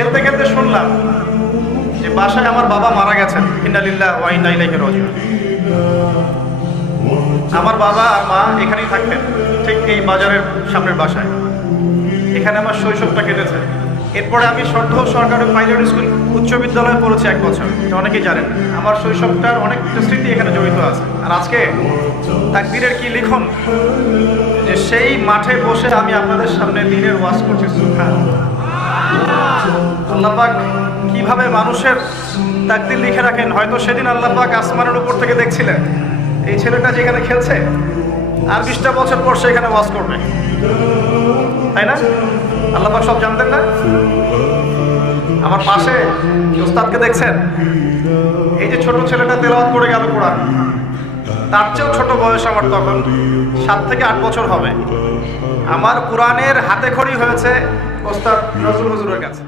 খেলতে খেলতে শুনলাম যে বাসায় আমার বাবা মারা গেছেন, ইন্না লিল্লাহি ওয়া ইন্না ইলাইহি রাজিউন। আমার বাবা আর মা এখানেই থাকতেন, ঠিক এই বাজারের সামনের বাসায়। এখানে আমার শৈশবটা কেটেছে। এরপরে আমি সর্দার সরকারি প্রাইমারি স্কুল উচ্চ বিদ্যালয়ে পড়েছি 1 বছর, এটা অনেকেই জানেন। আমার শৈশবটার অনেক স্মৃতি এখানে জড়িত আছে। আর আজকে তাকবীরের কি লিখন যে সেই মাঠে বসে আমি আপনাদের সামনে দ্বীনের ওয়াজ করছি। সুবহানাল্লাহ। আল্লাহ পাক কিভাবে মানুষের তাকদীর লিখে রাখেন। হয়তো সেদিন আল্লাহ পাক আসমানের উপর থেকে দেখছিলেন এই ছেলেটা যেখানে খেলছে আর 20টা বছর পর সেখানে ওয়াজ করবে, তাই না? আল্লাহ পাক সব জানতেন না? আমার পাশে ওস্তাদকে দেখছেন, এই যে ছোট ছেলেটা তেলাওয়াত করে গেল কোরআন, তার চেয়েও ছোট বয়স আমার, তখন 7 থেকে 8 বছর হবে। আমার কোরআনের হাতে খড়ি হয়েছে ওস্তাদ নজরুল হুজুরের কাছে।